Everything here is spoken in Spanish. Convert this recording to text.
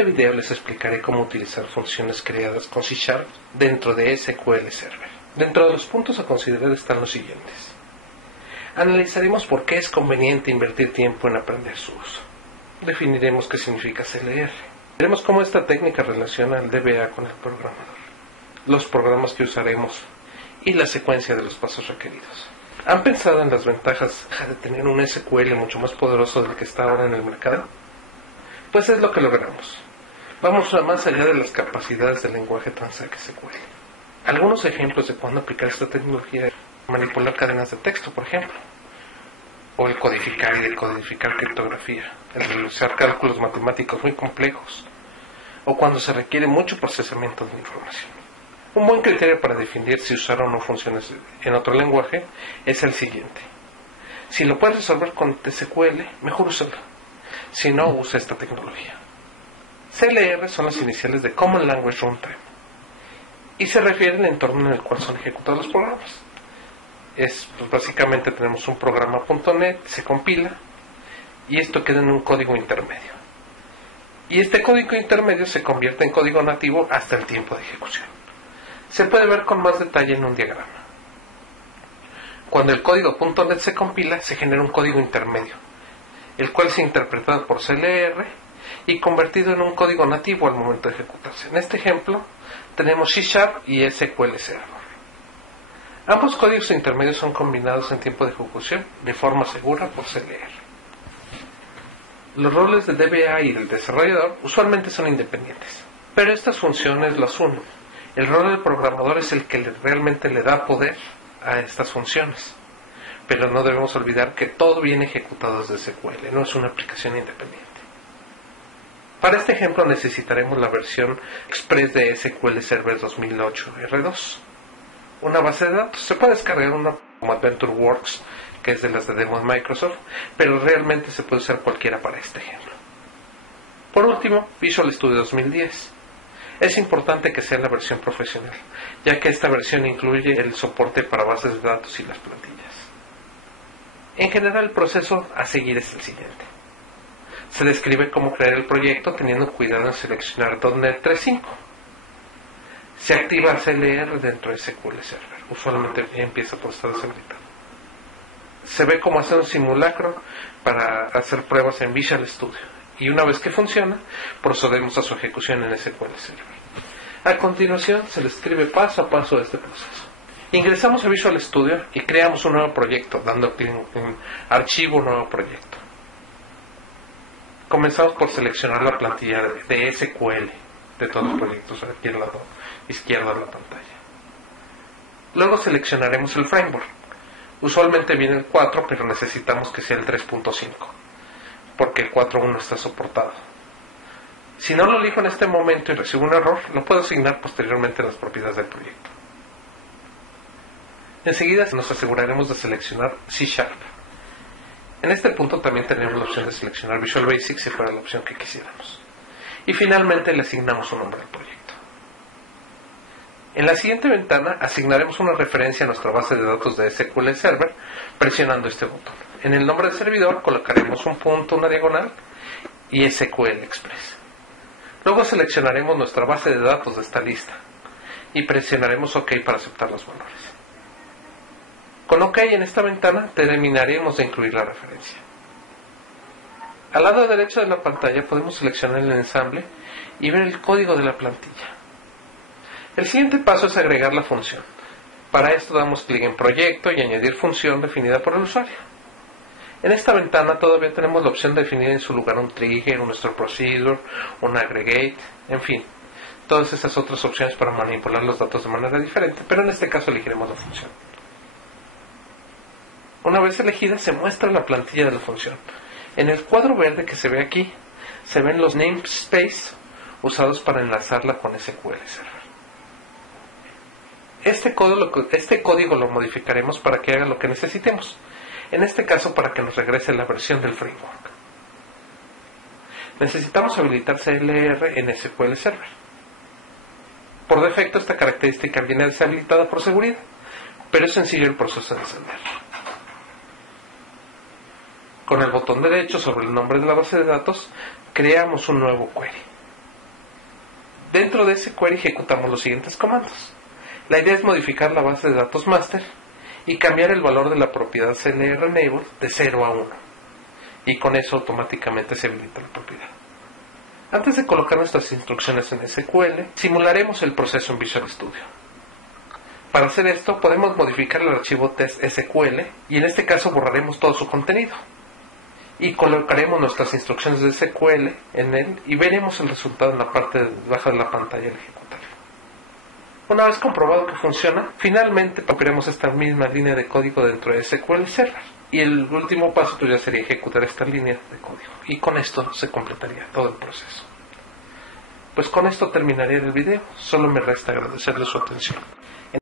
este video les explicaré cómo utilizar funciones creadas con C# dentro de SQL Server. Dentro de los puntos a considerar están los siguientes. Analizaremos por qué es conveniente invertir tiempo en aprender su uso. Definiremos qué significa CLR. Veremos cómo esta técnica relaciona el DBA con el programador, los programas que usaremos y la secuencia de los pasos requeridos. ¿Han pensado en las ventajas de tener un SQL mucho más poderoso del que está ahora en el mercado? Pues es lo que logramos. Vamos más allá de las capacidades del lenguaje Transact SQL. Algunos ejemplos de cuándo aplicar esta tecnología es manipular cadenas de texto, por ejemplo, o el codificar y decodificar criptografía, el realizar cálculos matemáticos muy complejos, o cuando se requiere mucho procesamiento de la información. Un buen criterio para definir si usar o no funciones en otro lenguaje es el siguiente. Si lo puedes resolver con SQL, mejor úsalo. Si no, usa esta tecnología. CLR son las iniciales de Common Language Runtime y se refiere al entorno en el cual son ejecutados los programas. Básicamente tenemos un programa .NET, se compila y esto queda en un código intermedio. Y este código intermedio se convierte en código nativo hasta el tiempo de ejecución. Se puede ver con más detalle en un diagrama. Cuando el código .NET se compila, se genera un código intermedio, el cual es interpretado por CLR y convertido en un código nativo al momento de ejecutarse. En este ejemplo, tenemos C# y SQL Server. Ambos códigos intermedios son combinados en tiempo de ejecución de forma segura por CLR. Los roles del DBA y del desarrollador usualmente son independientes, pero estas funciones las unen. El rol del programador es el que realmente le da poder a estas funciones, pero no debemos olvidar que todo viene ejecutado desde SQL, no es una aplicación independiente. Para este ejemplo necesitaremos la versión Express de SQL Server 2008 R2. Una base de datos, se puede descargar una como AdventureWorks, que es de las de demo de Microsoft, pero realmente se puede usar cualquiera para este ejemplo. Por último, Visual Studio 2010. Es importante que sea la versión profesional, ya que esta versión incluye el soporte para bases de datos y las plantillas. En general, el proceso a seguir es el siguiente. Se describe cómo crear el proyecto teniendo cuidado en seleccionar .NET 3.5. Se activa CLR dentro de SQL Server. Usualmente empieza por estar deshabilitado. Se ve cómo hacer un simulacro para hacer pruebas en Visual Studio. Y una vez que funciona, procedemos a su ejecución en SQL Server. A continuación, se le escribe paso a paso este proceso. Ingresamos a Visual Studio y creamos un nuevo proyecto, dando clic en Archivo, Nuevo Proyecto. Comenzamos por seleccionar la plantilla de SQL de todos los proyectos, aquí al lado izquierdo de la pantalla. Luego seleccionaremos el framework. Usualmente viene el 4, pero necesitamos que sea el 3.5. porque el 4.1 está soportado. Si no lo elijo en este momento y recibo un error, lo puedo asignar posteriormente en las propiedades del proyecto. Enseguida nos aseguraremos de seleccionar C#. En este punto también tenemos la opción de seleccionar Visual Basic si fuera la opción que quisiéramos. Y finalmente le asignamos un nombre al proyecto. En la siguiente ventana asignaremos una referencia a nuestra base de datos de SQL Server presionando este botón. En el nombre del servidor colocaremos un punto, una diagonal y SQL Express. Luego seleccionaremos nuestra base de datos de esta lista y presionaremos OK para aceptar los valores. Con OK en esta ventana terminaremos de incluir la referencia. Al lado derecho de la pantalla podemos seleccionar el ensamble y ver el código de la plantilla. El siguiente paso es agregar la función. Para esto damos clic en Proyecto y Añadir función definida por el usuario. En esta ventana todavía tenemos la opción de definir en su lugar un trigger, un store procedure, un aggregate, en fin, todas esas otras opciones para manipular los datos de manera diferente, pero en este caso elegiremos la función. Una vez elegida se muestra la plantilla de la función. En el cuadro verde que se ve aquí, se ven los namespace usados para enlazarla con SQL Server. Este código lo modificaremos para que haga lo que necesitemos. En este caso, para que nos regrese la versión del framework. Necesitamos habilitar CLR en SQL Server. Por defecto, esta característica viene deshabilitada por seguridad, pero es sencillo el proceso de encender. Con el botón derecho sobre el nombre de la base de datos, creamos un nuevo query. Dentro de ese query ejecutamos los siguientes comandos. La idea es modificar la base de datos master y cambiar el valor de la propiedad CLR enable de 0 a 1. Y con eso automáticamente se habilita la propiedad. Antes de colocar nuestras instrucciones en SQL, simularemos el proceso en Visual Studio. Para hacer esto, podemos modificar el archivo test SQL y en este caso borraremos todo su contenido. Y colocaremos nuestras instrucciones de SQL en él y veremos el resultado en la parte baja de la pantalla al ejecutarlo. Una vez comprobado que funciona, finalmente copiaremos esta misma línea de código dentro de SQL Server. Y el último paso ya sería ejecutar esta línea de código. Y con esto se completaría todo el proceso. Pues con esto terminaría el video. Solo me resta agradecerle su atención.